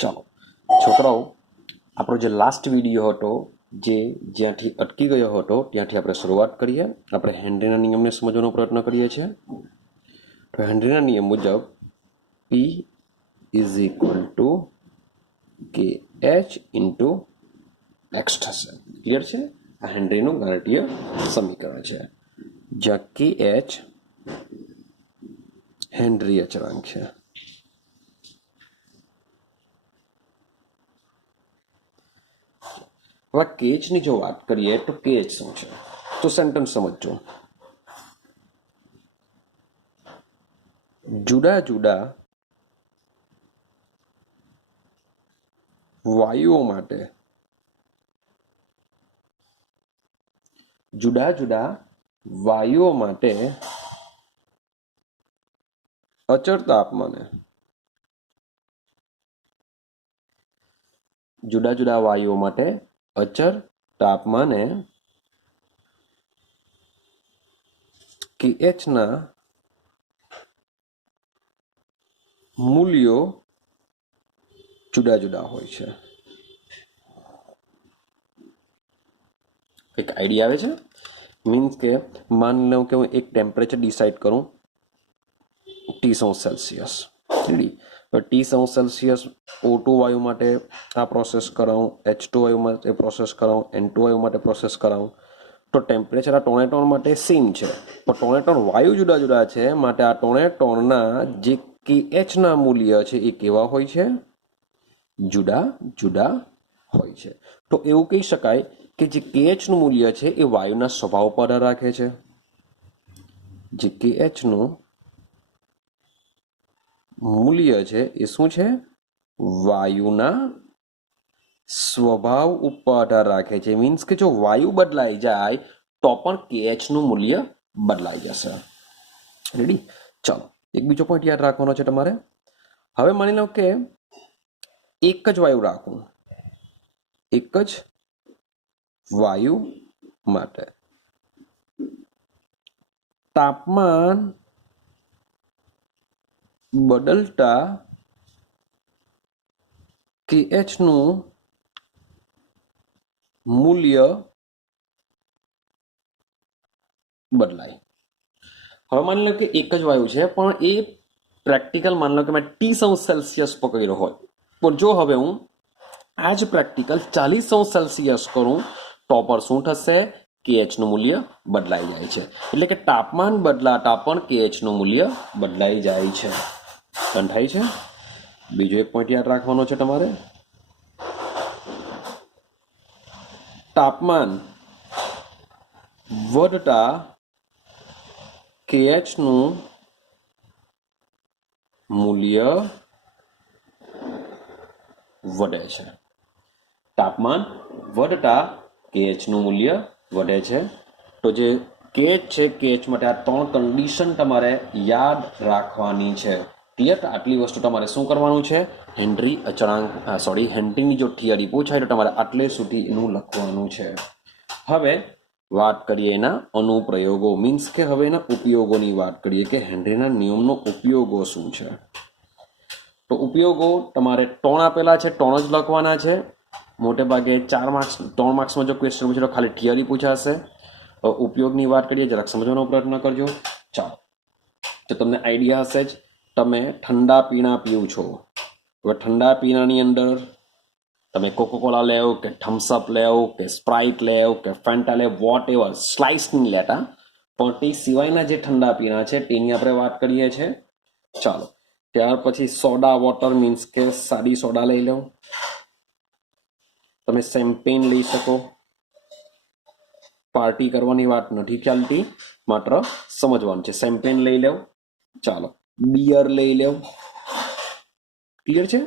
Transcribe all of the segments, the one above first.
ચાલો છોકરાઓ, આપણો જે લાસ્ટ વિડીયો હતો જે જ્યાંથી અટકી ગયો હતો ત્યાંથી આપણે શરૂઆત કરીએ. આપણે હેનરીના નિયમને સમજવાનો પ્રયત્ન કરીએ છીએ. તો હેનરીના નિયમ મુજબ પી ઇઝ ઇક્વલ ટુ કે એચ ઇન્ટુ એક્સ થશે. ક્લિયર છે? આ હેનરીનું ગાણિતીય સમીકરણ છે, જ્યાં કે એચ હેનરી અચળાંક છે. હવે કેચની જો વાત કરીએ તો કેચ શું છે, તો સેન્ટેન્સ સમજો. જુદા જુદા વાયુઓ માટે અચળ તાપમાને KH ના મૂલ્યો જુદા જુદા હોય છે. એક આઈડિયા આવે છે? મીન્સ કે માની લઉં કે હું એક ટેમ્પરેચર ડિસાઇડ કરું T°C. રેડી? T°C O2 વાયુ માટે આ પ્રોસેસ કરાવું, H2 વાયુ માટે પ્રોસેસ કરાવું, N2 વાયુ માટે પ્રોસેસ કરાવું, તો ટેમ્પરેચર આ ટોને ટોન માટે સેમ છે, પણ ટોને ટોન વાયુ જુદા જુદા છે, માટે આ ટોને ટોનના જે KH ના મૂલ્ય છે એ કેવા હોય છે? જુદા જુદા હોય છે. તો એવું કહી શકાય કે જે KH નું મૂલ્ય છે એ વાયુના સ્વભાવ પર આધાર રાખે છે. જે KH નું મૂલ્ય છે એ શું છે? વાયુના સ્વભાવ ઉપર આધાર રાખે છે. મીન્સ કે જો વાયુ બદલાઈ જાય તો પણ KH નું મૂલ્ય બદલાઈ જશે. રેડી? ચાલો, એક બીજો પોઈન્ટ યાદ રાખવાનો છે તમારે. હવે માની લો કે એક જ વાયુ રાખું, એક જ વાયુ માટે તાપમાન બદલતા KH નું મૂલ્ય બદલાય. હવે માની લો કે એક જ વાયુ છે, પણ એ પ્રેક્ટિકલ માની લો કે મેં T°C પકડ્યો હોય, પણ જો હવે હું આ જ પ્રેક્ટિકલ 40°C કરું તો પણ શું થશે? KH નું મૂલ્ય બદલાઈ જાય છે. એટલે કે તાપમાન બદલાતા પણ KH નું મૂલ્ય બદલાઈ જાય છે. થાય છે? બીજો એક પોઈન્ટ યાદ રાખવાનો છે તમારે. તાપમાન વધતા KH નું મૂલ્ય વધે છે. તાપમાન વધતા KH નું મૂલ્ય વધે છે. તો જે KH છે, KH માટે આ ત્રણ કન્ડિશન તમારે યાદ રાખવાની છે. ક્લિયર? આટલી વસ્તુ તમારે શું કરવાનું છે? હેનરીની જો થિયરી પૂછાય તો તમારે આટલે સુધી એનું લખવાનું છે. હવે વાત કરીએ એના અનુપ્રયોગો, મીન્સ કે હવે એના ઉપયોગોની વાત કરીએ કે હેનરીના નિયમનો ઉપયોગો શું છે. તો ઉપયોગો તમારે 3 આપેલા છે, 3 જ લખવાના છે. મોટે ભાગે 3 માર્ક્સમાં જો ક્વેશ્ચન પૂછે તો ખાલી થિયરી પૂછાશે. ઉપયોગની વાત કરીએ, જરાક સમજવાનો પ્રયત્ન કરજો. ચાલો, તો તમને આઈડિયા હશે જ. તમે ઠંડા પીણા પીવું છો. હવે ઠંડા પીણાની અંદર તમે કોકોકોલા લેવો કે થમ્સઅપ લેવો કે સ્પ્રાઇટ લેવો કે ફેન્ટા લેવો, વોટ એવર, સ્લાઇસ નહીં લેતા, પણ તે સિવાયના જે ઠંડા પીણા છે તેની આપણે વાત કરીએ છીએ. ચાલો, ત્યાર પછી સોડા વોટર મીન્સ કે સાદી સોડા લઈ લો. તમે શેમ્પેન લઈ શકો. પાર્ટી કરવાની વાત નથી ચાલતી, માત્ર સમજવાનું છે. શેમ્પેન લઈ લો. ચાલો, બિયર લઈ લો. ક્લિયર છે?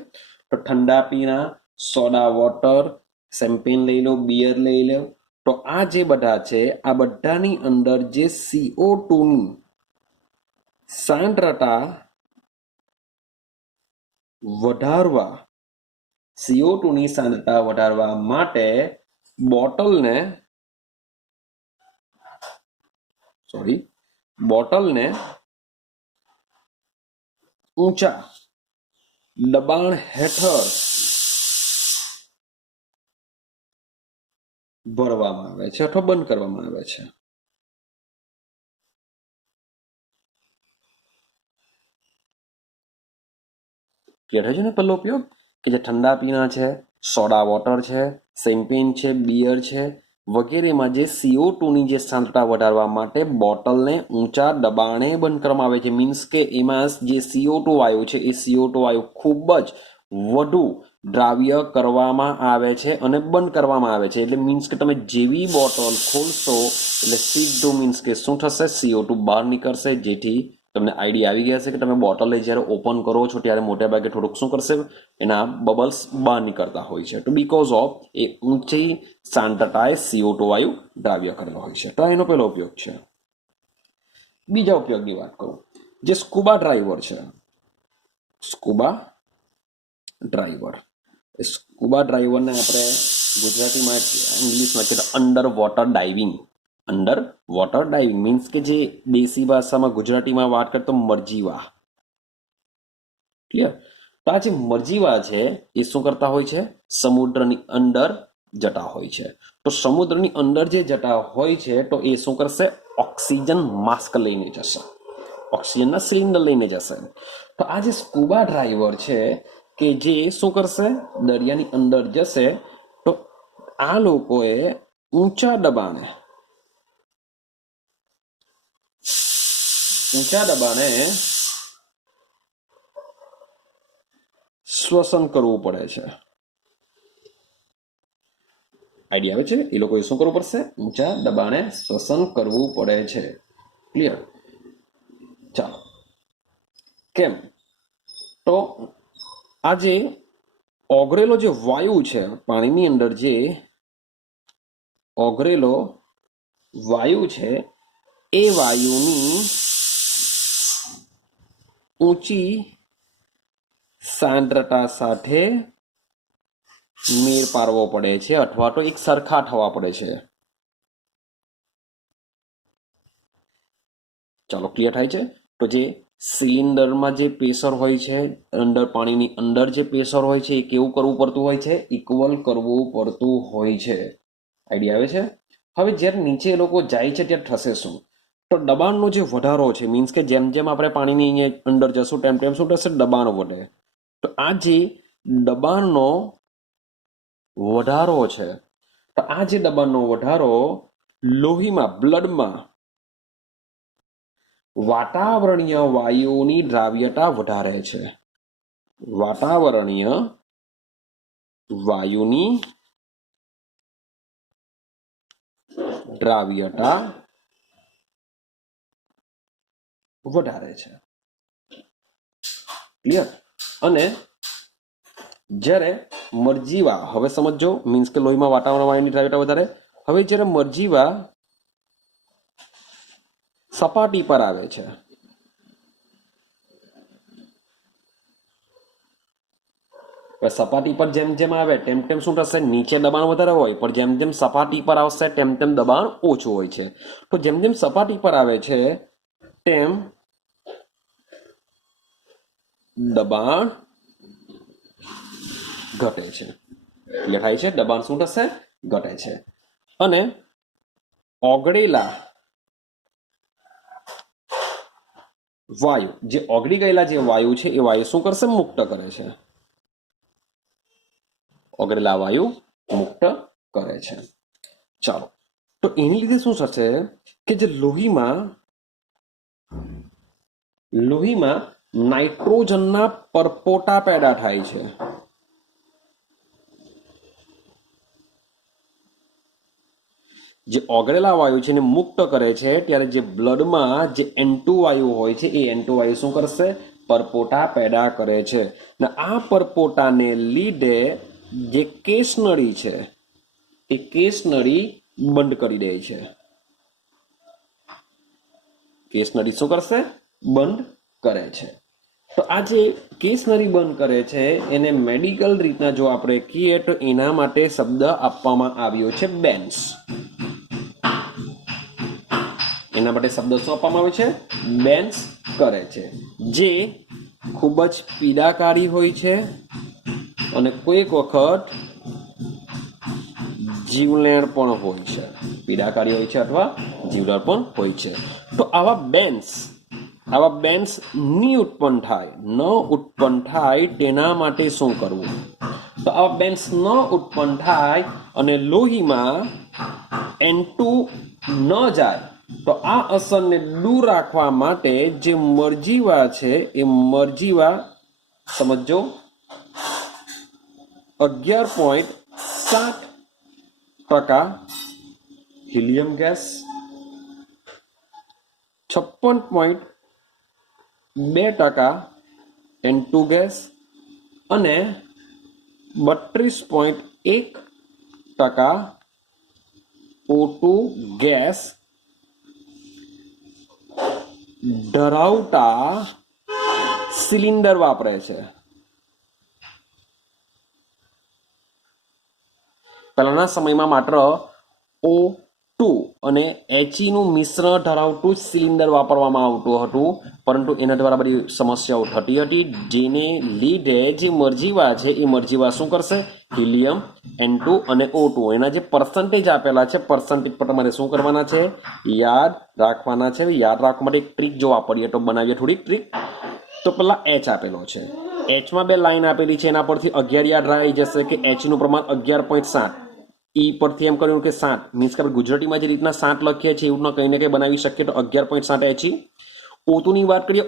તો ઠંડા પીણા, સોડા વોટર, શેમ્પેન લઈ લો, બિયર લઈ લો. તો આ જે બધા છે, આ બધાની અંદર જે CO2 ની સાંદ્રતા વધારવા માટે બોટલને ઊંચા દબાણ હેઠળ ભરવામાં આવે છે અથવા બંધ કરવામાં આવે છે। ક્લિયર થઈ છે ને પહેલો ઉપયોગ કે જે ઠંડા પીણા છે, સોડા વોટર છે, શેમ્પેન છે, બિયર છે વગેરેમાં જે CO2 ની જે સાંદ્રતા વધારવા માટે બોટલને ઊંચા દબાણે બંધ કરવામાં આવે છે। મીન્સ કે એમાં જે CO2 વાયુ છે એ CO2 વાયુ ખૂબ જ વધુ દ્રાવ્ય કરવામાં આવે છે અને બંધ કરવામાં આવે છે। એટલે મીન્સ કે તમે જેવી બોટલ ખોલશો એટલે સીધું મીન્સ કે શું થશે, CO2 બહાર નીકળશે, જેથી તમને આઈડિયા આવી ગયા છે કે તમે બોટલ જ્યારે ઓપન કરો છો ત્યારે મોટા ભાગે થોડુંક શું કરશે, એના બબલ્સ બહાર નીકળતા હોય છે। તો બીકોઝ ઓફ એ ઊંચી સાંદ્રતાએ CO2 વાયુ દ્રાવ્ય કરેલો હોય છે। તો એનો પહેલો ઉપયોગ છે। બીજા ઉપયોગની વાત કરું, જે સ્કુબા ડ્રાઈવર છે, સ્કુબા ડ્રાઈવર, સ્કુબા ડ્રાઈવરને આપણે ગુજરાતીમાં ઇંગ્લિશમાં છે under water diving. Under water diving means કે જે દેશી ભાષામાં ગુજરાતીમાં વાત કરતો મરજીવા। ક્લિયર? તો આ જે મરજીવા છે એ શું કરતા હોય છે, સમુદ્રની અંદર જતા હોય છે। તો સમુદ્રની અંદર જે જતા હોય છે તો એ શું કરશે, ઓક્સિજન માસ્ક લઈને જશે, ઓક્સિજનના સિલિન્ડર લઈને જશે। તો આ જે સ્કુબા ડ્રાઈવર છે કે જે શું કરશે, દરિયાની અંદર જશે, તો આ લોકોએ ઊંચા દબાણે શ્વસન કરવું પડે છે। આઈડિયા આવે છે? એ લોકોએ શું કરવું પડશે, ઊંચા દબાણે શ્વસન કરવું પડે છે। ક્લિયર? ચાલો, કેમ? તો આ જે ઓગળેલો જે વાયુ છે પાણીની અંદર, જે ઓગળેલો વાયુ છે એ વાયુની ઊંચી સાંદ્રતા સાથે મેળ પાડવો પડે છે અથવા તો એક સરખા થવા પડે છે। ચાલો, ક્લિયર થાય છે? તો જે સિલિન્ડરમાં જે પ્રેશર હોય છે, અંદર પાણીની અંદર જે પ્રેશર હોય છે એ કેવું કરવું પડતું હોય છે, ઇક્વલ કરવું પડતું હોય છે। આઈડિયા આવે છે? હવે જ્યારે નીચે એ લોકો જાય છે ત્યારે થશે શું, તો દબાણનો જે વધારો છે, મીન્સ કે જેમ જેમ આપણે પાણીની અંદર જશું તેમ તેમ શું થશે, દબાણ વધે। તો આ જે દબાણનો વધારો છે, તો આ જે દબાણનો વધારો લોહીમાં, બ્લડમાં વાતાવરણીય વાયુઓની દ્રાવ્યતા વધારે છે। વાતાવરણીય વાયુની દ્રાવ્યતા વધારે છે। ક્લિયર? અને જ્યારે મરજીવા, હવે સમજો, મીન્સ કે લોહીમાં વાતાવરણ વાયુની દ્રાવ્યતા વધારે, હવે જ્યારે મરજીવા સપાટી પર આવે છે, સપાટી પર જેમ જેમ આવે તેમ તેમ શું થશે, નીચે દબાણ વધારે હોય પણ જેમ જેમ સપાટી પર આવશે તેમ તેમ દબાણ ઓછું હોય છે। તો જેમ જેમ સપાટી પર આવે છે તેમ દબાણ ઘટે છે। એટલે થાય છે દબાણ શું થશે, ઘટે છે। અને ઓગળેલા વાયુ, જે ઓગળી ગયેલા જે વાયુ છે એ વાયુ શું કરશે, મુક્ત કરે છે। ઓગળેલા વાયુ મુક્ત કરે છે। ચાલો, તો એની લીધે શું થશે કે જે લોહીમાં નાઇટ્રોજનના પરપોટા પેદા થાય છે। જે ઓગળેલા વાયુ છે એને મુક્ત કરે છે ત્યારે જે બ્લડમાં જે N2 વાયુ હોય છે એ N2 વાયુ શું કરશે, પરપોટા પેદા કરે છે। ને આ પરપોટાને લીધે જે કેશનળી છે એ કેશનળી બંધ કરી દે છે। કેશનળી શું કરશે, બંધ કરે છે। તો આ જે કેશનળી બંધ કરે છે એને મેડિકલ રીતના જો આપણે કહીએ તો એના માટે શબ્દ આપવામાં આવ્યો છે બેન્સ। એના માટે શબ્દ શું આપવામાં આવે છે, બેન્સ કરે છે, જે ખૂબ જ પીડાકારી હોય છે અને કોઈક વખત જીવલેણ પણ હોય છે, પીડાકારી હોય છે અથવા જીવલેણ પણ હોય છે. તો આવા બેન્સ ની ઉત્પન્ન થાય, ન ઉત્પન્ન થાય તેના માટે શું કરવું? તો આવા બેન્સ ન ઉત્પન્ન થાય અને લોહીમાં N2 ન જાય તો આ અસરને દૂર રાખવા માટે જે મરજીવા છે એ મરજીવા સમજો 11.7% હિલિયમ ગેસ, 56.2% N2 ગેસ અને 32.1% O2 ગેસ ધરાવતા સિલિન્ડર વાપરે છે. પહેલાના સમયમાં માત્ર O2 અને He નું મિશ્રણ ધરાવતું જ સિલિન્ડર વાપરવામાં આવતું હતું, પરંતુ એના દ્વારા બધી સમસ્યાઓ થતી હતી, જેને લીધે જે મરજીવા છે એ મરજીવા શું કરશે? હિલિયમ, N2 અને O2 એના જે પર્સન્ટેજ આપેલા છે, પર્સન્ટેજ પર તમારે શું કરવાના છે? યાદ રાખવાના છે. યાદ રાખવા માટે એક ટ્રીક જો વાપરીએ તો બનાવીએ થોડીક ટ્રીક. તો પેલા H આપેલો છે, Hમાં બે લાઈન આપેલી છે, એના પરથી 11 યાદ રહી જશે કે H નું પ્રમાણ 11.7, E પરથી એમ કર્યું કે 7, મીન્સ કે આપણે ગુજરાતીમાં જે રીતના 7 લખીએ છીએ એવું કંઈ ને કંઈ બનાવી શકીએ તો 11.7 He. O2 ની વાત કરીએ,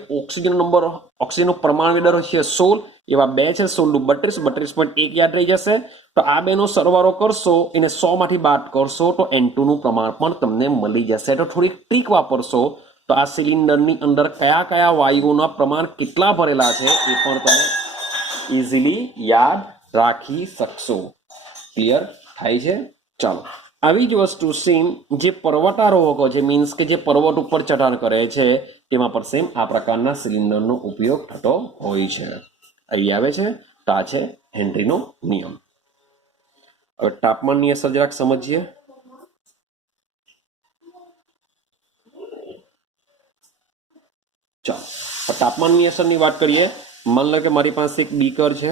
ઓક્સિજનનો પરમાણુ દર છે 16, એવા બે છે, 16 32.1 યાદ રહી જશે. તો આ બેનો સરવાળો કરશો, એને 100 માંથી બાદ કરશો તો N2 નું પ્રમાણ પણ તમને મળી જશે. તો થોડીક ટ્રીક વાપરશો તો આ સિલિન્ડરની અંદર કયા કયા વાયુઓના પ્રમાણ કેટલા ભરેલા છે એ પણ તમે ઇઝીલી યાદ રાખી શકશો. ક્લિયર થાય છે? ચાલો, આવી જ વસ્તુ સેમ જે પર્વતારોહકો છે, મીન્સ કે જે પર્વત ઉપર ચઢાણ કરે છે, તેમાં પણ સેમ આ પ્રકારના સિલિન્ડરનો ઉપયોગ થતો હોય છે. અહીં આવે છે તો આ છે હેનરીનો નિયમ. હવે તાપમાનની અસર જરાક સમજીએ. ચાલો, તાપમાનની અસરની વાત કરીએ. માન લો કે મારી પાસે એક બીકર છે,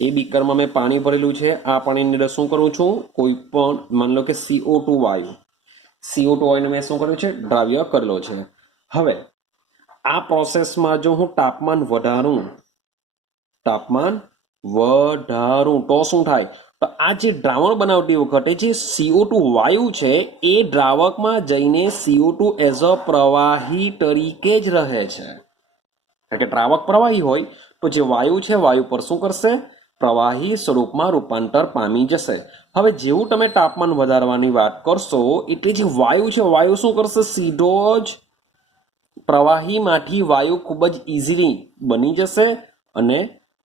એ બીકરમાં મેં પાણી ભરેલું છે. આ પાણીની અંદર શું કરું છું? કોઈ પણ માન લો કે CO2 વાયુને મેં શું કર્યું છે? દ્રાવ્ય કરેલો છે. હવે આ પ્રોસેસમાં જો હું તાપમાન વધારું તો શું થાય? તો આ જે દ્રાવણ બનાવતી વખતે જે CO2 વાયુ છે એ દ્રાવકમાં જઈને CO2 એઝ અ પ્રવાહી તરીકે જ રહે છે. કારણ કે દ્રાવક પ્રવાહી હોય તો જે વાયુ છે, વાયુ પર શું કરશે? પ્રવાહી સ્વરૂપમાં રૂપાંતર પામી જશે. હવે જેવું તમે તાપમાન વધારવાની વાત કરશો એટલે જે વાયુ છે, વાયુ શું કરશે? સીધો જ પ્રવાહીમાંથી વાયુ ખૂબ જ ઇઝીલી બની જશે અને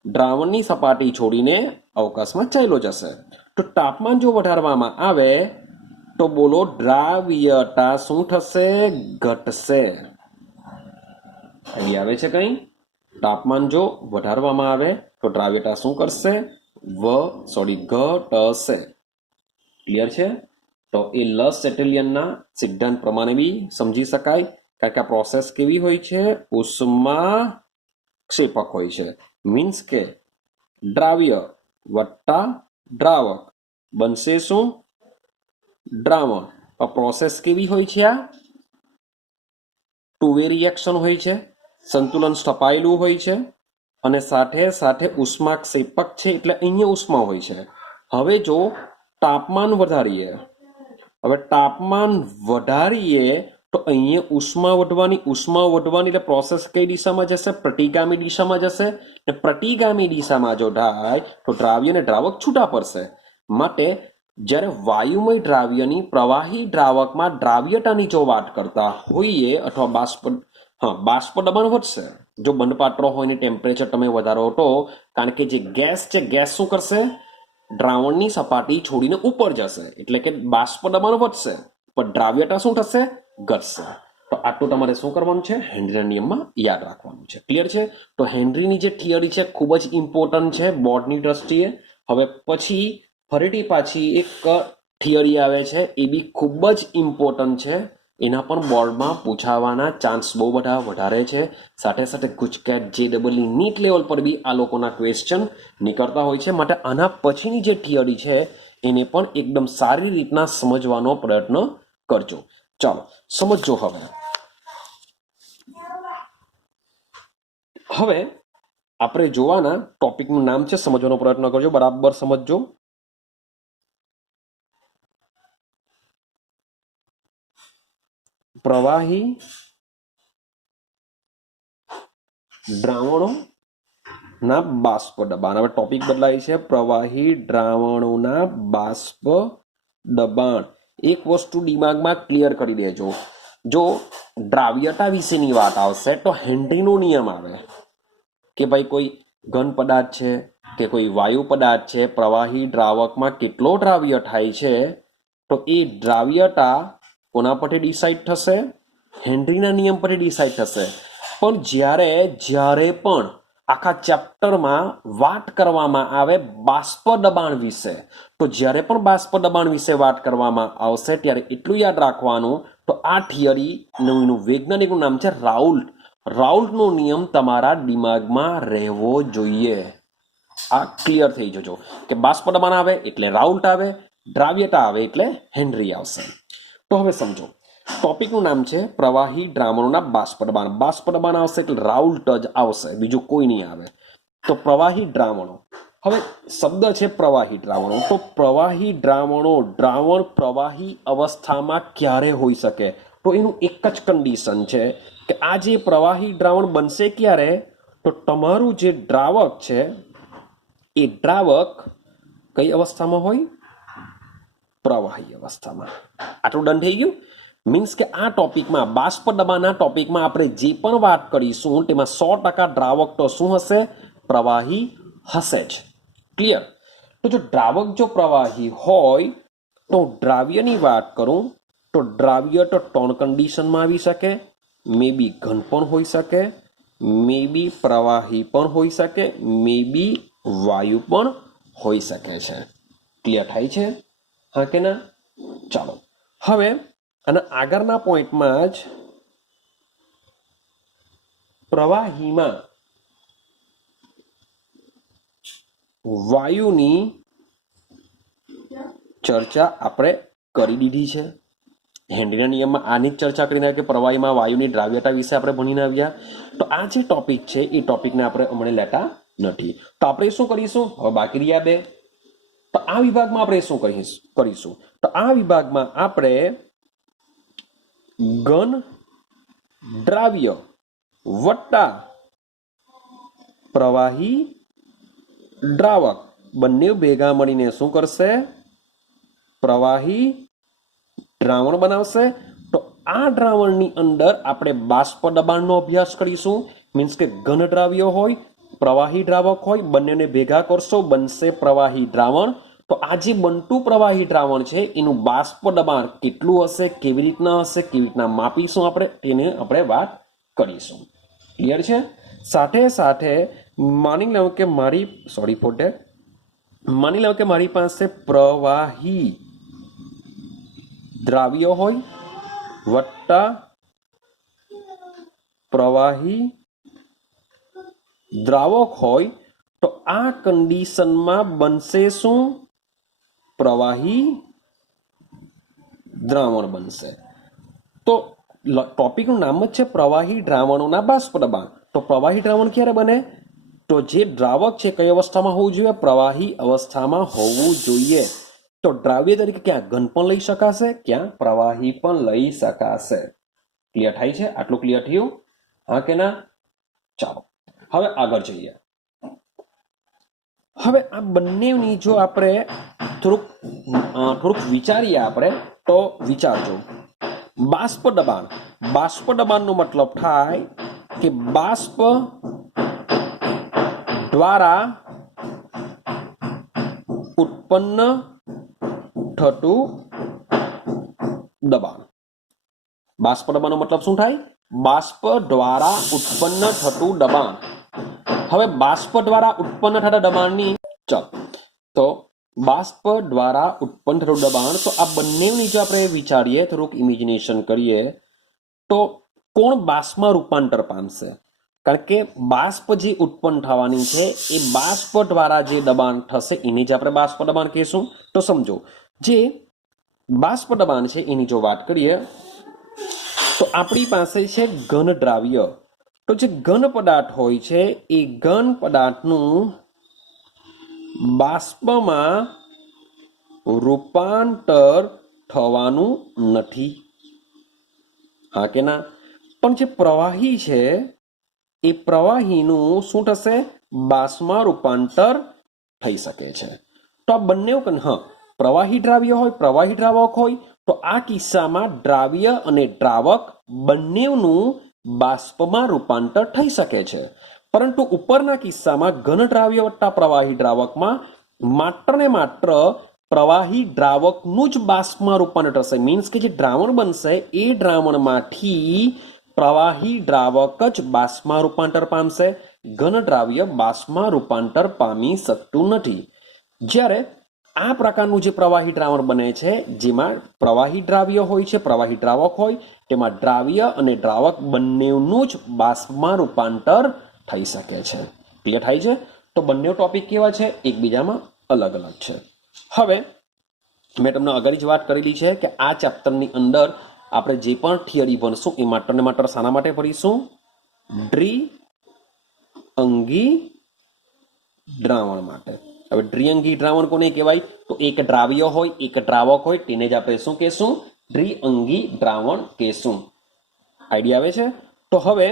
દ્રાવણની સપાટી છોડીને અવકાશમાં ચાલ્યો જશે. તો તાપમાન જો વધારવામાં આવે તો બોલો દ્રાવ્યતા શું થશે? ઘટશે. આઈડિયા આવે છે કંઈ? તાપમાન જો વધારવામાં આવે તો દ્રાવ્યતા શું કરશે? ઘટશે. ક્લિયર છે? તો એ સેટેલિયનના સિદ્ધાંત પ્રમાણે બી સમજી શકાય, કારણ કે આ પ્રોસેસ કેવી હોય છે? ઉષ્માક્ષેપક હોય છે. મીન્સ કે દ્રાવ્ય વત્તા દ્રાવક બનશે શું? દ્રાવણ. પ્રોસેસ કેવી હોય છે? આ ટુ વે રિએક્શન હોય છે, સંતુલન સ્થપાયેલું હોય છે અને સાથે સાથે ઉષ્માક્ષેપક છે, એટલે અહીંયા ઉષ્મા હોય છે. હવે જો તાપમાન વધારીએ તો અહીંયા ઉષ્મા વધવાની એટલે પ્રોસેસ કઈ દિશામાં જશે? પ્રતિગામી દિશામાં જશે. અને પ્રતિગામી દિશામાં જો થાય તો દ્રાવ્ય અને દ્રાવક છૂટા પડશે. માટે જ્યારે વાયુમય દ્રાવ્યની પ્રવાહી દ્રાવકમાં દ્રાવ્યતાની જો વાત કરતા હોઈએ અથવા બાષ્પ દબાણ વધશે. જો બંધ પાત્ર હોય ને ટેમ્પરેચર તમે વધારો તો, કારણ કે જે ગેસ છે, ગેસ શું કરશે? દ્રાવણની સપાટી છોડીને ઉપર જશે, એટલે કે બાષ્પ દબાણ વધશે, પણ દ્રાવ્યતા શું થશે? ઘટશે. તો આટલું તમારે શું કરવાનું છે? હેનરીના નિયમમાં યાદ રાખવાનું છે. ક્લિયર છે? તો હેનરીની જે થિયરી છે ખૂબ જ ઇમ્પોર્ટન્ટ છે બોર્ડની દ્રષ્ટિએ. હવે પછી ફરીથી પાછી એક થિયરી આવે છે, એ બી ખૂબ જ ઇમ્પોર્ટન્ટ છે. એના પણ બોર્ડમાં પૂછાવાના ચાન્સ બહુ બધા વધારે છે. સાથે સાથે ગુજકેટ, JEE નીટ લેવલ પર બી આ લોકોના ક્વેશ્ચન નીકળતા હોય છે. માટે આના પછીની જે થિયરી છે એને પણ એકદમ સારી રીતના સમજવાનો પ્રયત્ન કરજો. ચાલો સમજો. હવે આપણે જોવાના ટોપિકનું નામ છે, સમજવાનો પ્રયત્ન કરજો, બરાબર સમજજો. પ્રવાહી દ્રાવણો ના બાષ્પ દબાણ. હવે ટોપિક બદલાય છે, પ્રવાહી દ્રાવણોના બાષ્પ દબાણ. એક વસ્તુ દિમાગમાં ક્લિયર કરી દેજો, જો દ્રાવ્યતા વિશેની વાત આવશે તો હેનરીનો નિયમ આવે કે ભાઈ કોઈ ઘન પદાર્થ છે કે કોઈ વાયુ પદાર્થ છે, પ્રવાહી દ્રાવકમાં કેટલો દ્રાવ્ય થાય છે, તો એ દ્રાવ્યતા કોના પરથી ડિસાઇડ થશે? હેનરીના નિયમ પરથી ડિસાઇડ થશે. પણ જ્યારે પણ આખા ચેપ્ટરમાં વાત કરવામાં આવે બાષ્પ દબાણ વિશે, તો જ્યારે પણ બાષ્પ દબાણ વિશે વાત કરવામાં આવશે ત્યારે એટલું યાદ રાખવાનું, તો આ થિયરીનું વૈજ્ઞાનિકનું નામ છે રાઉલ્ટ. રાઉલ્ટનો નિયમ તમારા દિમાગમાં રહેવો જોઈએ. આ ક્લિયર થઈ જજો કે બાષ્પ દબાણ આવે એટલે રાઉલ્ટ આવે, દ્રાવ્યતા આવે એટલે હેનરી આવશે. તો હવે સમજો, ટોપિકનું નામ છે પ્રવાહી દ્રાવણોના બાષ્પ દબાણ. બાષ્પ દબાણ આવશે એટલે રાઉલ્ટ જ આવશે, બીજું કોઈ નહીં આવે. તો પ્રવાહી દ્રાવણો, હવે શબ્દ છે પ્રવાહી દ્રાવણો, તો પ્રવાહી દ્રાવણો, દ્રાવણ પ્રવાહી અવસ્થામાં ક્યારે હોઈ શકે? તો એનું એક જ કન્ડિશન છે કે આ જે પ્રવાહી દ્રાવણ બનશે ક્યારે? તો તમારું જે દ્રાવક છે એ દ્રાવક કઈ અવસ્થામાં હોય? પ્રવાહી અવસ્થામાં. આટલું ડન થઈ ગયું. મીન્સ કે આ ટોપિકમાં, બાષ્પ દબાણના ટોપિકમાં આપણે જે પણ વાત કરીશું તેમાં 100% દ્રાવક તો શું હશે? પ્રવાહી હશે જ. ક્લિયર? તો જો દ્રાવક જો પ્રવાહી હોય તો દ્રાવ્યની વાત કરું તો દ્રાવ્ય તો 3 કન્ડિશનમાં આવી શકે. મે બી ઘન પણ હોઈ શકે, મે બી પ્રવાહી પણ હોઈ શકે, મે બી વાયુ પણ હોઈ શકે છે. ક્લિયર થાય છે? હા કે ના? ચાલો હવે અને આગળના પોઈન્ટમાં જ પ્રવાહીમાં વાયુની ચર્ચા આપણે કરી દીધી છે. હેનરીના નિયમમાં આની જ ચર્ચા કરીને કે પ્રવાહીમાં વાયુની દ્રાવ્યતા વિશે આપણે ભણીને આવ્યા. તો આ જે ટોપિક છે એ ટોપિકને આપણે હમણાં લેતા નથી. તો આપણે શું કરીશું? હવે બાકી રહ્યા 2. તો આ વિભાગમાં આપણે શું કરીશું? તો આ વિભાગમાં આપણે ઘન દ્રાવ્ય વત્તા પ્રવાહી દ્રાવક બંને ભેગા મળીને શું કરશે? પ્રવાહી દ્રાવણ બનાવશે. તો આ દ્રાવણની અંદર આપણે બાષ્પ દબાણનો અભ્યાસ કરીશું. મીન્સ કે ઘન દ્રાવ્ય હોય, પ્રવાહી દ્રાવક હોય, બંનેને ભેગા કરશો બનશે પ્રવાહી દ્રાવણ. તો આ જે બનતું પ્રવાહી દ્રાવણ છે એનું બાષ્પ દબાણ કેટલું હશે, કેવી રીતના હશે, કેવી રીતના માપીશું આપણે, તેને આપણે વાત કરીશું. ક્લિયર છે? સાથે સાથે માની લો કે મારી પાસે પ્રવાહી દ્રાવ્ય હોય વત્તા પ્રવાહી દ્રાવક હોય, તો આ કન્ડિશનમાં બનશે શું? પ્રવાહી દ્રાવણ બનશે. તો ટોપિકનું નામ જ છે પ્રવાહી દ્રાવણોના બાષ્પ દબાણ. તો પ્રવાહી દ્રાવણ ક્યારે બને? તો જે દ્રાવક છે કઈ અવસ્થામાં હોવું જોઈએ? પ્રવાહી અવસ્થામાં હોવું જોઈએ. તો દ્રાવ્ય તરીકે ક્યાં ઘન પણ લઈ શકાશે, ક્યાં પ્રવાહી પણ લઈ શકાશે. ક્લિયર થાય છે? આટલું ક્લિયર થયું? હા કે ના? ચાલો હવે આગળ જઈએ. હવે આ બંનેની જો આપણે થોડુંક વિચારીએ આપણે, તો વિચારજો. બાષ્પ દબાણનો મતલબ થાય કે બાષ્પ દ્વારા ઉત્પન્ન થતું દબાણ. બાષ્પ દબાણનો મતલબ શું થાય? બાષ્પ દ્વારા ઉત્પન્ન થતું દબાણ. હવે બાષ્પ દ્વારા ઉત્પન્ન થતા દબાણની તો બાષ્પ દ્વારા ઉત્પન્ન થતું દબાણ, તો આ બંનેની જો આપણે વિચારીએ, થોડુંક ઇમેજિનેશન કરીએ, તો કોણ બાષ્પમાં રૂપાંતર પામશે? કારણ કે બાષ્પ જે ઉત્પન્ન થવાની છે એ બાષ્પ દ્વારા જે દબાણ થશે એને જ આપણે બાષ્પ દબાણ કહીશું. તો સમજો જે બાષ્પ દબાણ છે એની જો વાત કરીએ તો આપણી પાસે છે ઘન દ્રાવ્ય. તો જે ઘન પદાર્થ હોય છે એ ઘન પદાર્થનું બાષ્પમાં રૂપાંતર થવાનું નથી. હા કે ના? પણ જે પ્રવાહી છે એ પ્રવાહીનું શું થશે? બાષ્પમાં રૂપાંતર થઈ શકે છે. તો આ બંને પ્રવાહી દ્રાવ્ય હોય, પ્રવાહી દ્રાવક હોય, તો આ કિસ્સામાં દ્રાવ્ય અને દ્રાવક બંનેનું બાષ્પમાં રૂપાંતર થઈ શકે છે. પરંતુ ઉપરના કિસ્સામાં ઘન દ્રાવ્ય વત્તા પ્રવાહી દ્રાવકમાં માત્ર ને માત્ર પ્રવાહી દ્રાવકનું જ બાષ્પમાં રૂપાંતર થશે. મીન્સ કે જે દ્રાવણ બનશે એ દ્રાવણમાંથી પ્રવાહી દ્રાવક જ બાષ્પમાં રૂપાંતર પામશે. ઘન દ્રાવ્ય બાષ્પમાં રૂપાંતર પામી શકતું નથી. જ્યારે આ પ્રકારનું જે પ્રવાહી દ્રાવણ બને છે જેમાં પ્રવાહી દ્રાવ્ય હોય છે, પ્રવાહી દ્રાવક હોય, તેમાં દ્રાવ્ય અને દ્રાવક બંનેનું જ બાષ્પમાં રૂપાંતર થઈ શકે છે. ક્લિયર થાય છે? તો બંને ટોપિક કેવા છે? એકબીજામાં અલગ અલગ છે. હવે મેં તમને આગળ જ વાત કરેલી છે કે આ ચેપ્ટરની અંદર આપણે જે પણ થિયરી ભણશું એ માત્ર ને માત્ર શાના માટે ભણીશું? દ્વિઅંગી દ્રાવણ માટે. હવે દ્વિઅંગી દ્રાવણ કોને કહેવાય? તો એક દ્રાવ્ય હોય, એક દ્રાવક હોય, તેને જ આપણે શું કહેશું? દ્વિઅંગી દ્રાવણ કહેશું. આઈડિયા આવે છે? તો હવે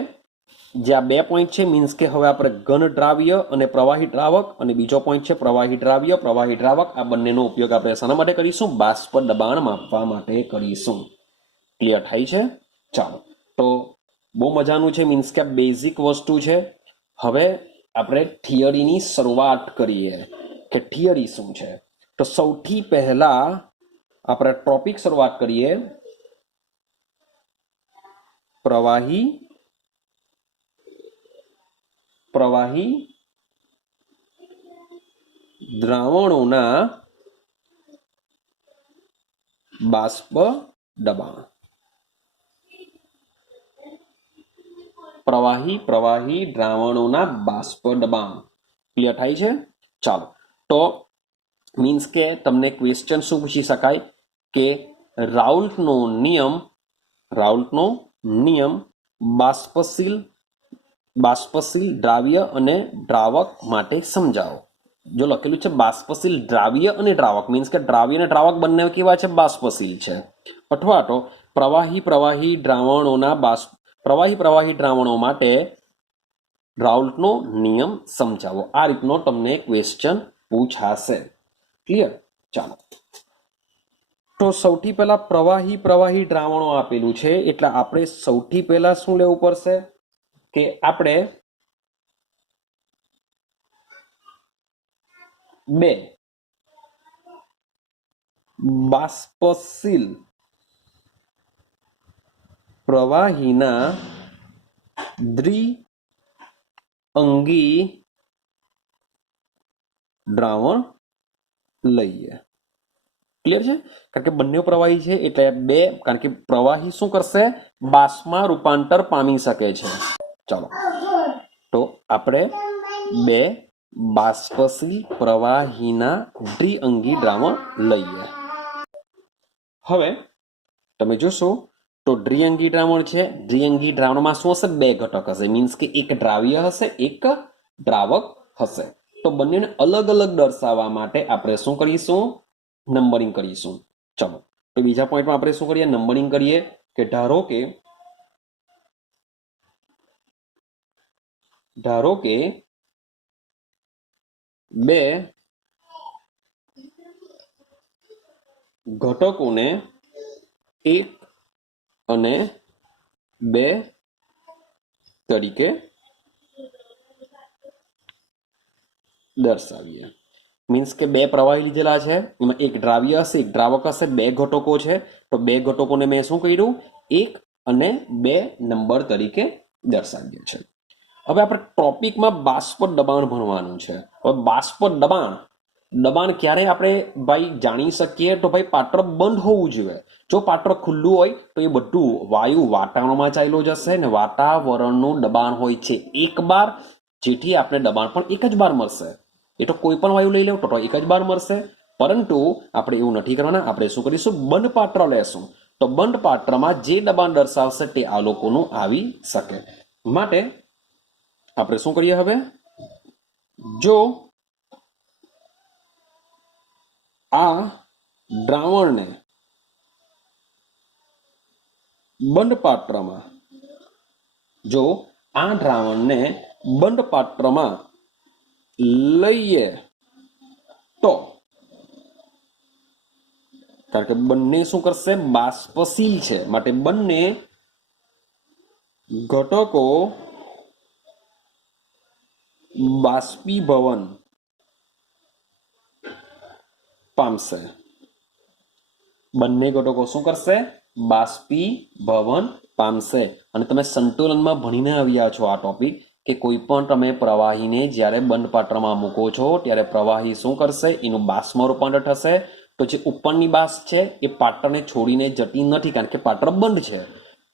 જે આ બે પોઈન્ટ છે, મીન્સ કે હવે આપણે ઘન દ્રાવ્ય અને પ્રવાહી દ્રાવક, અને બીજો પોઈન્ટ છે પ્રવાહી દ્રાવ્ય, પ્રવાહી દ્રાવક, આ બંનેનો ઉપયોગ આપણે શાના માટે કરીશું? બાષ્પ દબાણ માપવા માટે કરીશું. ક્લિયર થાય છે? ચાલો, તો બહુ મજાનું છે. મીન્સ કે બેઝિક વસ્તુ છે. હવે આપણે થિયરીની શરૂઆત કરીએ કે થિયરી શું છે. તો સૌથી પહેલા આપણે ટોપિક શરૂઆત કરીએ પ્રવાહી દ્રાવણોના બાષ્પ દબાણ. પ્રવાહી દ્રાવણોના બાષ્પ દબાણ. ક્લિયર થાય છે? ચાલો, તો મીન્સ કે તમને ક્વેશ્ચન શું પૂછી શકાય કે રાઉલ્ટનો નિયમ બાષ્પશીલ દ્રાવ્ય અને દ્રાવક માટે સમજાવો. જો લખેલું છે બાષ્પશીલ દ્રાવ્ય અને દ્રાવક, મીન્સ કે દ્રાવ્ય અને દ્રાવક બંને કેવા છે? બાષ્પશીલ છે. અથવા તો પ્રવાહી દ્રાવણો માટે રાઉલ્ટનો નિયમ સમજાવો. આ રીતનો તમને ક્વેશ્ચન પૂછાશે. ક્લિયર? ચાલો, તો સૌથી પહેલા પ્રવાહી દ્રાવણો આપેલું છે એટલે આપણે સૌથી પહેલા શું લેવું પડશે કે આપણે બે બાષ્પશીલ પ્રવાહીના દ્વિઅંગી દ્રાવણ લઈએ. ક્લિયર છે? કારણ કે બંને પ્રવાહી છે એટલે બે, કારણ કે પ્રવાહી શું કરશે? બાષ્પમાં રૂપાંતર પામી શકે છે. ચાલો, તો આપણે બે બાષ્પશીલ પ્રવાહીના દ્વિઅંગી દ્રાવણ લઈએ. હવે તમે જોશો તો દ્વિઅંગી દ્રાવણ છે. દ્વિઅંગી દ્રાવણમાં શું હશે? બે ઘટક હશે. મીન્સ કે એક દ્રાવ્ય હશે, એક દ્રાવક હશે. તો બંનેને અલગ અલગ દર્શાવવા માટે આપણે શું કરીશું? નંબરિંગ કરીશું. ચલો, તો બીજા પોઈન્ટમાં આપણે શું કરીએ? નંબરિંગ કરીએ કે ધારો કે બે ઘટકોને 1 અને 2 તરીકે દર્શાવીએ. મીન્સ કે બે પ્રવાહી લીધેલા છે, એમાં એક દ્રાવ્ય હશે, એક દ્રાવક હશે, બે ઘટકો છે. તો બે ઘટકોને મેં શું કર્યું? 1 અને 2 નંબર તરીકે દર્શાવીએ છીએ. હવે આપણે ટોપિકમાં બાષ્પ દબાણ ભણવાનું છે. હવે બાષ્પ દબાણ દબાણ ક્યારે આપણે ભાઈ જાણી શકીએ? તો ભાઈ પાત્ર બંધ હોવું જોઈએ. જો પાત્ર ખુલ્લું હોય તો એ બધું વાયુ વાતાવરણમાં ચાલ્યો જશે ને વાતાવરણનું દબાણ હોય છે 1 બાર, જેથી આપણે દબાણ પણ 1 જ બાર મળશે. એ તો કોઈ પણ વાયુ લઈ લો તો 1 જ બાર મળશે. પરંતુ આપણે એવું નથી કરવાના. આપણે શું કરીશું? બંધ પાત્ર લેશું. તો બંધ પાત્રમાં જે દબાણ દર્શાવશે તે આ લોકોનું આવી શકે. માટે આપણે શું કરીએ? હવે જો આ દ્રાવણને બંધ પાત્રમાં જો આ દ્રાવણને બંધ પાત્રમાં લઈએ તો, કારણ કે બંને શું કરશે? બાષ્પશીલ છે. માટે બંને ઘટકો બાષ્પીભવન પામશે. બંને ઘટકો શું કરશે? બાષ્પીભવન પામશે. અને તમે સંતુલનમાં ભણીને આવ્યા છો આ ટોપિક કે કોઈ પણ તમે પ્રવાહીને જ્યારે બંધ પાત્રમાં મૂકો છો ત્યારે પ્રવાહી શું કરશે? એનું બાષ્પમાં રૂપાંતર થશે. તો જે ઉપરની બાષ્પ છે એ પાત્રને છોડીને જતી નથી, કારણ કે પાત્ર બંધ છે.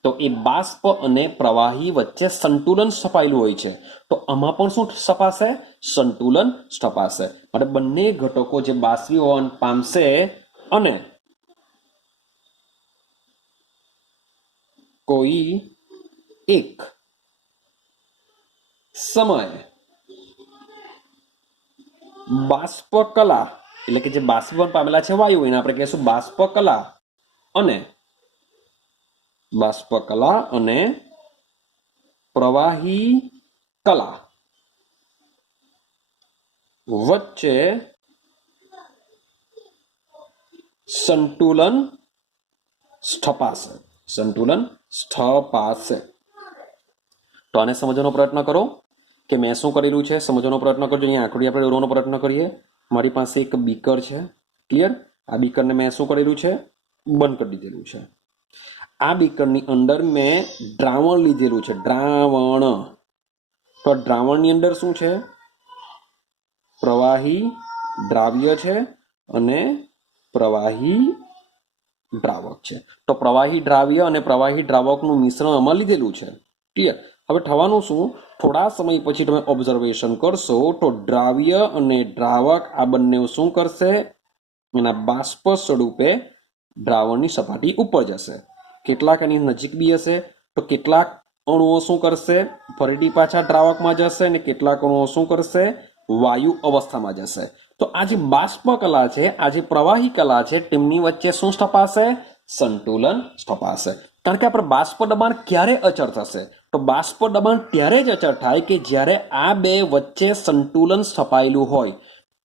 તો એ બાષ્પ અને પ્રવાહી વચ્ચે સંતુલન સ્થપાયેલું હોય છે. તો આમાં પણ શું સ્થપાશે? સંતુલન સ્થપાશે. માટે બંને ઘટકો જે બાષ્પીભવન પામશે અને કોઈ એક સમયે બાષ્પકલા, એટલે કે જે બાષ્પીભવન પામેલા છે વાયુ, એને આપણે કહીશું બાષ્પકલા અને પ્રવાહી કલા વચ્ચે સંતુલન સ્થપાશે. સંતુલન સ્થપાશે. તો આને સમજવાનો પ્રયત્ન કરો કે મેં શું કરેલું છે. સમજવાનો પ્રયત્ન કરજો. અહીંયા આકૃતિ આપણે દોરવાનો પ્રયત્ન કરીએ. મારી પાસે એક બીકર છે. ક્લિયર? આ બીકરને મેં શું કરેલું છે? બંધ કરી દીધેલું છે. આ બીકરની અંદર મેં દ્રાવણ લીધેલું છે. દ્રાવણ. તો દ્રાવણની અંદર શું છે? પ્રવાહી દ્રાવ્ય છે અને પ્રવાહી દ્રાવક છે. તો પ્રવાહી દ્રાવ્ય અને પ્રવાહી દ્રાવકનું મિશ્રણ આમાં લીધેલું છે. ક્લિયર? હવે થવાનું શું? થોડા સમય પછી તમે ઓબ્ઝર્વેશન કરશો તો દ્રાવ્ય અને દ્રાવક આ બંને શું કરશે? એના બાષ્પ સ્વરૂપે દ્રાવણની સપાટી ઉપર જશે. કેટલાક એની નજીક બી હશે. તો કેટલાક અણુઓ શું કરશે? ફરીથી પાછા દ્રાવકમાં જશે અને કેટલાક અણુઓ શું કરશે? વાયુ અવસ્થામાં જશે. તો આ જે બાષ્પ કલા છે, આ જે પ્રવાહી કલા છે, તેમની વચ્ચે શું સ્થપાશે? સંતુલન સ્થપાશે. કારણ કે આપણે બાષ્પ દબાણ ક્યારે અચળ થશે? તો બાષ્પ દબાણ ત્યારે જ અચળ થાય કે જ્યારે આ બે વચ્ચે સંતુલન સ્થપાયેલું હોય.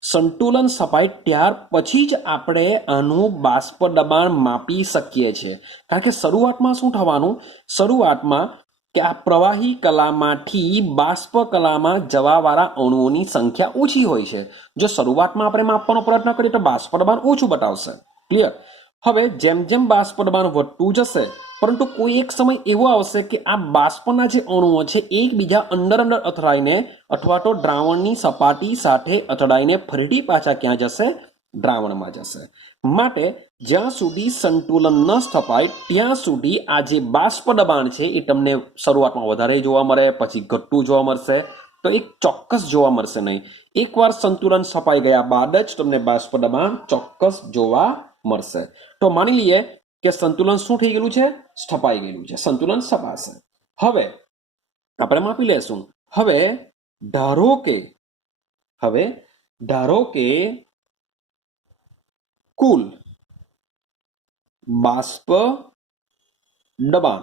સંતુલન સ્થપાય ત્યાર પછી જ આપણે આનું બાષ્પ દબાણ માપી શકીએ છીએ. કારણ કે શરૂઆતમાં શું થવાનું? શરૂઆતમાં કે આ પ્રવાહી કલામાંથી બાષ્પ કલામાં જવાવાળા અણુઓની સંખ્યા ઓછી હોય છે. જો શરૂઆતમાં આપણે માપવાનો પ્રયત્ન કરીએ તો બાષ્પ દબાણ ઓછું બતાવશે. ક્લિયર? હવે જેમ જેમ બાષ્પ દબાણ વધતું જશે, પરંતુ કોઈ એક સમય એવો આવશે કે આ બાષ્પના જે અણુઓ છે એકબીજા અંદર અથડાઈને અથવા તો દ્રાવણની સપાટી સાથે અથડાઈને ફરીથી પાછા ક્યાં જશે? દ્રાવણમાં જશે. માટે જ્યાં સુધી સંતુલન ન સ્થપાય ત્યાં સુધી આ જે બાષ્પ દબાણ છે એ તમને શરૂઆતમાં વધારે જોવા મળે, પછી ઘટતું જોવા મળશે. તો એક ચોક્કસ જોવા મળશે નહીં. એકવાર સંતુલન સ્થપાઈ ગયા બાદ જ તમને બાષ્પ દબાણ ચોક્કસ જોવા મળશે. તો માની લઈએ કે સંતુલન શું થઈ ગયેલું છે? સ્થપાઈ ગયેલું છે. સંતુલન સ્થપાશે. હવે આપણે માપી લેશું. હવે ધારો કે કુલ બાષ્પ દબાણ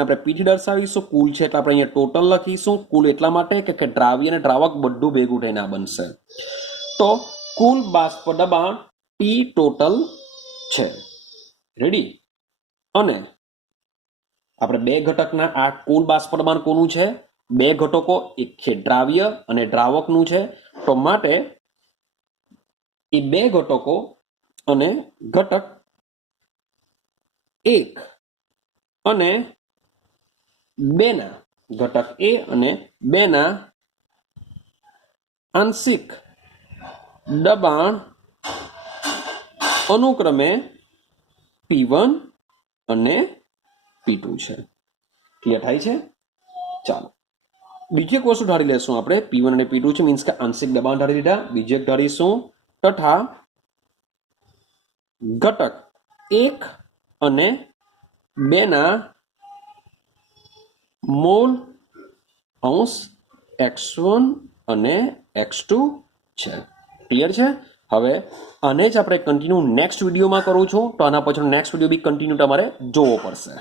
આપણે પીથી દર્શાવીશું. કુલ છે એટલે આપણે અહીંયા ટોટલ લખીશું. કુલ એટલા માટે કે દ્રાવ્ય અને દ્રાવક બધું ભેગું થઈને બનશે. તો કુલ બાષ્પ દબાણ ટી ટોટલ છે. રેડી? અને આપણે બે ઘટકના આ કુલ બાષ્પ દબાણ કોનું છે? બે ઘટકો, એક છે દ્રાવ્ય અને દ્રાવકનું છે. તો માટે એ બે ઘટકો અને ઘટક 1 અને 2 ના ઘટક A અને 2 ના આંશિક દબાણ અનુક્રમે P1 અને P2 છે. ક્લિયર થાય છે? ચાલો બીજી એક વસ્તુ ધારી લેશું આપણે. P1 અને P2 છે, મીન્સ કે આંશિક દબાણ ધારી દીધા. બીજી એક ધારીશું તથા ઘટક 1 અને 2 ના મોલ અંશ x1 અને x2 છે. ક્લિયર છે? હવે આને જ આપણે કન્ટિન્યુ નેક્સ્ટ વિડીયોમાં કરું છું, તો આના પછી નેક્સ્ટ વિડીયો બી કન્ટિન્યુ તમારે જોવો પડશે.